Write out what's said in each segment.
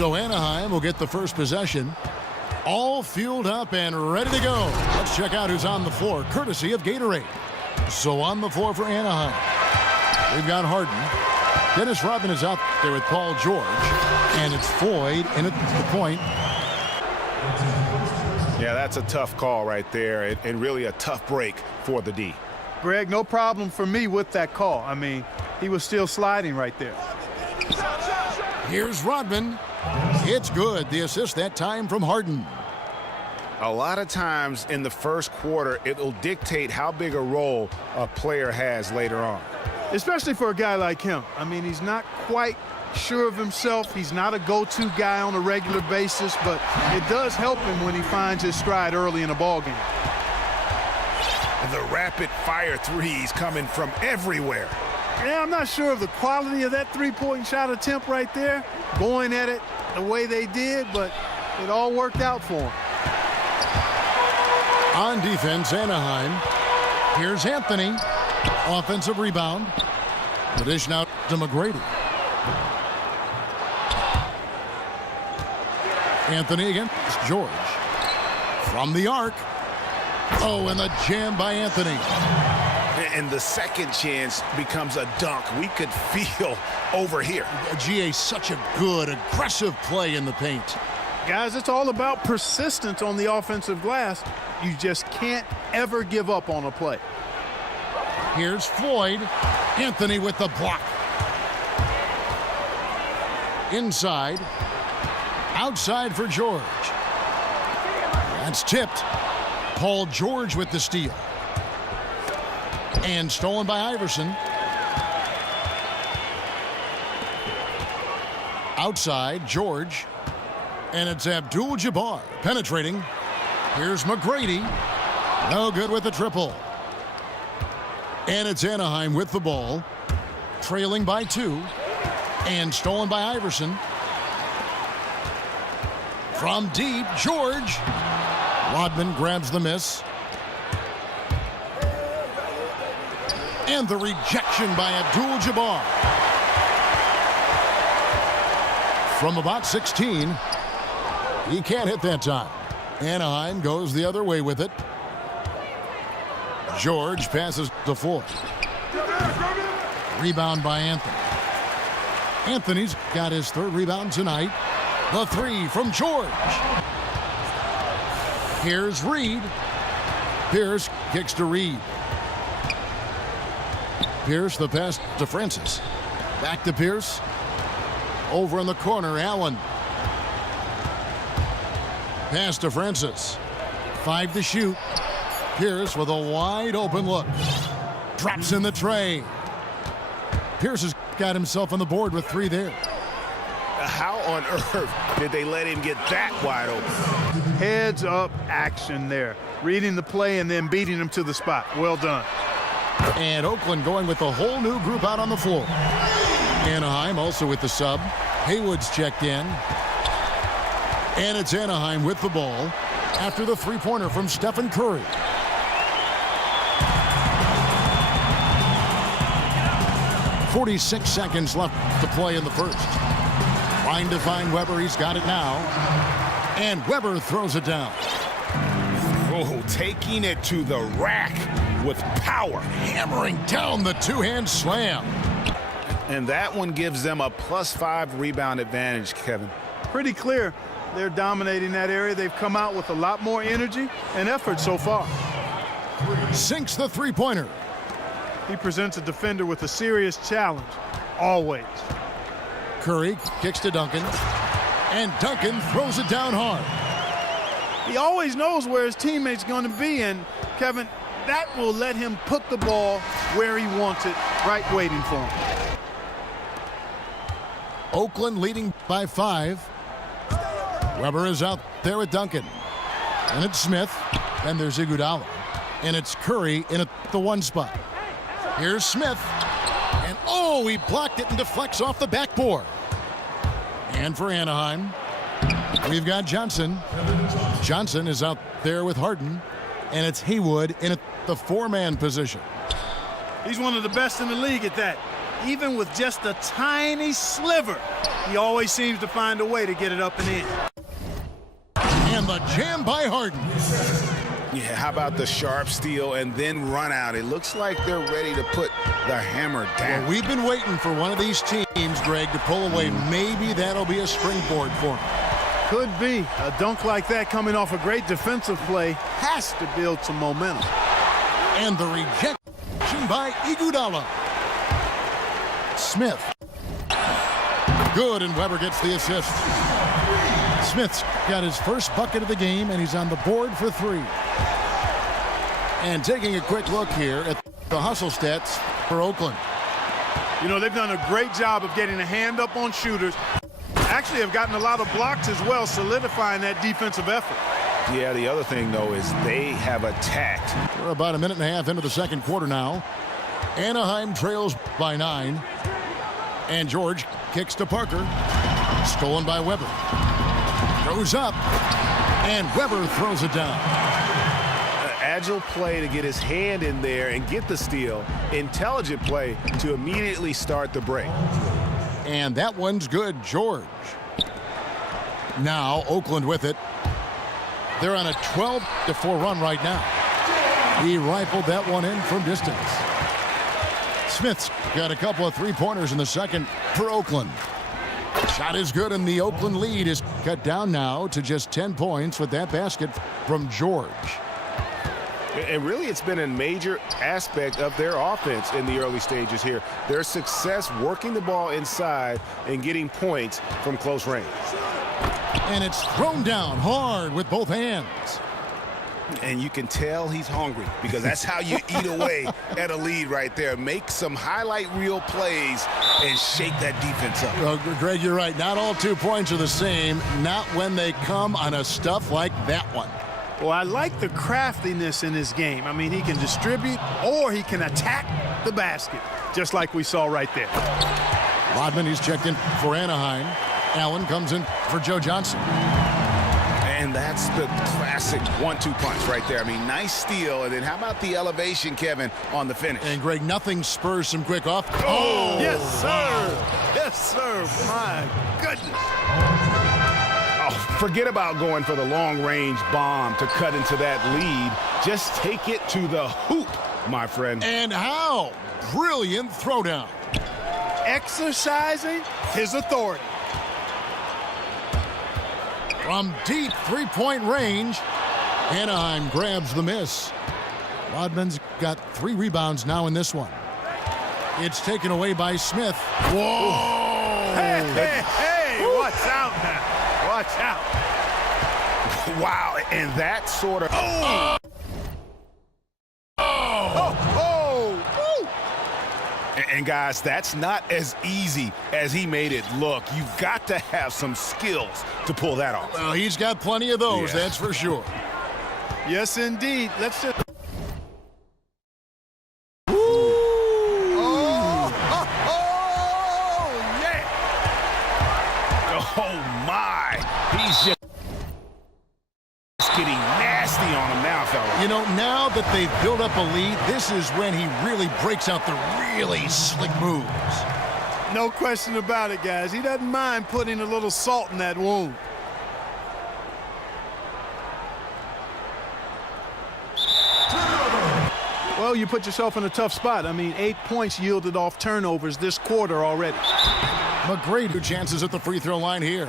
So Anaheim will get the first possession. All fueled up and ready to go. Let's check out who's on the floor, courtesy of Gatorade. So on the floor for Anaheim, we've got Harden. Dennis Rodman is out there with Paul George. And it's Floyd in at the point. Yeah, that's a tough call right there, and really a tough break for the D. Greg, no problem for me with that call. I mean, he was still sliding right there. Here's Rodman. It's good. The assist that time from Harden. A lot of times in the first quarter, it'll dictate how big a role a player has later on. Especially for a guy like him. I mean, he's not quite sure of himself. He's not a go-to guy on a regular basis, but it does help him when he finds his stride early in a ball game. The rapid-fire threes coming from everywhere. Yeah, I'm not sure of the quality of that three-point shot attempt right there, going at it the way they did, but it all worked out for him. On defense, Anaheim. Here's Anthony. Offensive rebound. The dish now to McGrady. Anthony against George. From the arc. Oh, and the jam by Anthony. And the second chance becomes a dunk. We could feel over here. GA, such a good, aggressive play in the paint. Guys, it's all about persistence on the offensive glass. You just can't ever give up on a play. Here's Floyd. Anthony with the block. Inside. Outside for George. That's tipped. Paul George with the steal. And stolen by Iverson. Outside, George. And it's Abdul-Jabbar penetrating. Here's McGrady. No good with the triple. And it's Anaheim with the ball. Trailing by 2. And stolen by Iverson. From deep, George. Rodman grabs the miss. And the rejection by Abdul-Jabbar. From about 16, he can't hit that time. Anaheim goes the other way with it. George passes to Floyd. Rebound by Anthony. Anthony's got his third rebound tonight. The three from George. Here's Reed. Pierce kicks to Reed. Pierce, the pass to Francis. Back to Pierce. Over in the corner, Allen. Pass to Francis. 5 to shoot. Pierce with a wide open look. Drops in the tray. Pierce has got himself on the board with 3 there. How on earth did they let him get that wide open? Heads up action there. Reading the play and then beating him to the spot. Well done. And Oakland going with a whole new group out on the floor. Anaheim also with the sub. Haywood's checked in. And it's Anaheim with the ball after the three-pointer from Stephen Curry. .46 seconds left to play in the first. Trying to find Weber. He's got it now. And Weber throws it down. Oh, taking it to the rack with power. Hammering down the two-hand slam. And that one gives them a +5 rebound advantage, Kevin. Pretty clear they're dominating that area. They've come out with a lot more energy and effort so far. Sinks the three-pointer. He presents a defender with a serious challenge, always. Curry kicks to Duncan. And Duncan throws it down hard. He always knows where his teammate's going to be, and Kevin, that will let him put the ball where he wants it, right waiting for him. Oakland leading by 5. Weber is out there with Duncan. And it's Smith. And there's Iguodala. And it's Curry in at the 1 spot. Here's Smith. And oh, he blocked it and deflects off the backboard. And for Anaheim, we've got Johnson. Johnson is out there with Harden. And it's Haywood in at the 4-man position. He's one of the best in the league at that. Even with just a tiny sliver, he always seems to find a way to get it up and in. And the jam by Harden. Yeah, how about the sharp steal and then run out? It looks like they're ready to put the hammer down. Well, we've been waiting for one of these teams, Greg, to pull away. Maybe that'll be a springboard for them. Could be. A dunk like that coming off a great defensive play has to build some momentum. And the rejection by Iguodala. Smith. Good, and Weber gets the assist. Smith's got his first bucket of the game, and he's on the board for 3. And taking a quick look here at the hustle stats for Oakland. You know, they've done a great job of getting a hand up on shooters. Actually have gotten a lot of blocks as well, solidifying that defensive effort. Yeah, the other thing, though, is they have attacked. We're about a minute and a half into the second quarter now. Anaheim trails by 9. And George kicks to Parker. Stolen by Weber. Goes up. And Weber throws it down. Agile play to get his hand in there and get the steal. Intelligent play to immediately start the break. And that one's good, George. Now Oakland with it. They're on a 12-4 run right now. He rifled that one in from distance. Smith's got a couple of three-pointers in the second for Oakland. Shot is good, and the Oakland lead is cut down now to just 10 points with that basket from George. And really, it's been a major aspect of their offense in the early stages here. Their success working the ball inside and getting points from close range. And it's thrown down hard with both hands. And you can tell he's hungry because that's how you eat away at a lead right there. Make some highlight reel plays and shake that defense up. Well, Greg, you're right. Not all 2 points are the same. Not when they come on a stuff like that one. Well, I like the craftiness in his game. I mean, he can distribute or he can attack the basket, just like we saw right there. Rodman, he's checked in for Anaheim. Allen comes in for Joe Johnson. And that's the classic 1-2 punch right there. I mean, nice steal. And then how about the elevation, Kevin, on the finish? And, Greg, nothing spurs some quick off. Oh, yes, sir. Yes, sir. My goodness. Oh, forget about going for the long-range bomb to cut into that lead. Just take it to the hoop, my friend. And how? Brilliant throwdown. Exercising his authority. From deep three-point range, Anaheim grabs the miss. Rodman's got 3 rebounds now in this one. It's taken away by Smith. Whoa! Hey, watch out now. Watch out. Wow, and that sort of... And guys, that's not as easy as he made it look. You've got to have some skills to pull that off. Well, he's got plenty of those, that's for sure. Yes, indeed. Let's just... Yeah! Oh, my! He's just getting nasty on him now, fella. You know, now that they've built up a lead, this is when he really breaks out the really slick moves. No question about it, guys. He doesn't mind putting a little salt in that wound. Well, you put yourself in a tough spot. I mean, 8 points yielded off turnovers this quarter already. McGrady, chances at the free throw line here.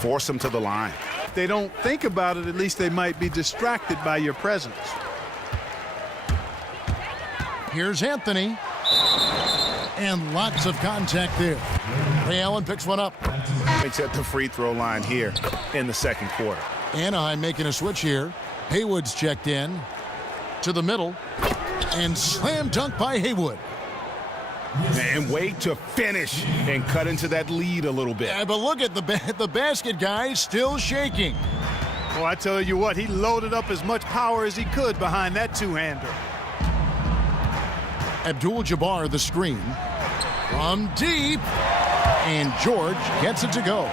Force him to the line. If they don't think about it, at least they might be distracted by your presence. Here's Anthony. And lots of contact there. Ray Allen picks one up. It's at the free throw line here in the second quarter. Anaheim making a switch here. Haywood's checked in to the middle. And slam dunk by Haywood. And wait to finish and cut into that lead a little bit. Yeah, but look at the basket guy still shaking. Well, I tell you what, he loaded up as much power as he could behind that two-hander. Abdul-Jabbar the screen from deep, and George gets it to go.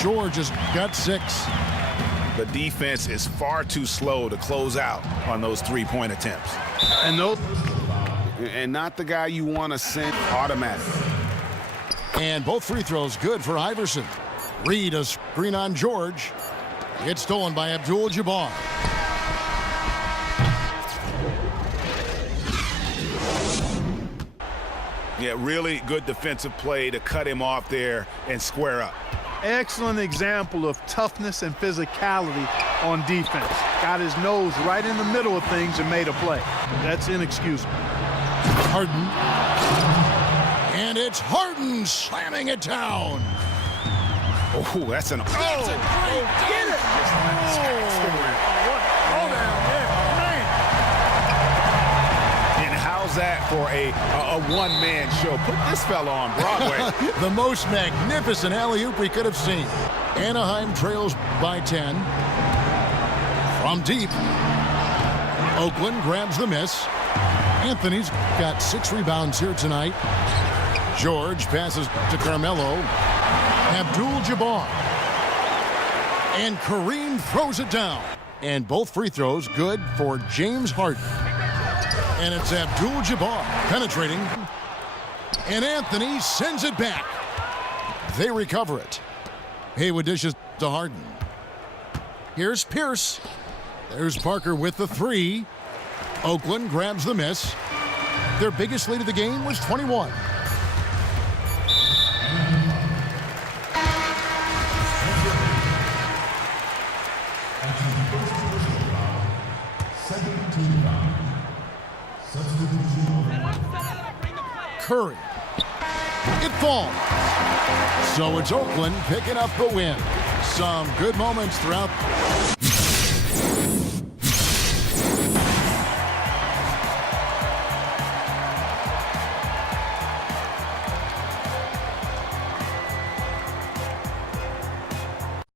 George has got 6. The defense is far too slow to close out on those three-point attempts. And those... and not the guy you want to send automatic. And both free throws good for Iverson. Reed a screen on George. It's stolen by Abdul-Jabbar. Yeah, really good defensive play to cut him off there and square up. Excellent example of toughness and physicality on defense. Got his nose right in the middle of things and made a play. That's inexcusable. Harden. And it's Harden slamming it down. Oh, that's an... That's a great Get it! And how's that for a one-man show? Put this fella on Broadway. The most magnificent alley-oop we could have seen. Anaheim trails by 10. From deep. Oakland grabs the miss. Anthony's got 6 rebounds here tonight. George passes to Carmelo. Abdul-Jabbar. And Kareem throws it down. And both free throws good for James Harden. And it's Abdul-Jabbar penetrating. And Anthony sends it back. They recover it. Haywood dishes to Harden. Here's Pierce. There's Parker with the 3. Oakland grabs the miss. Their biggest lead of the game was 21. Curry. It falls. So it's Oakland picking up the win. Some good moments throughout.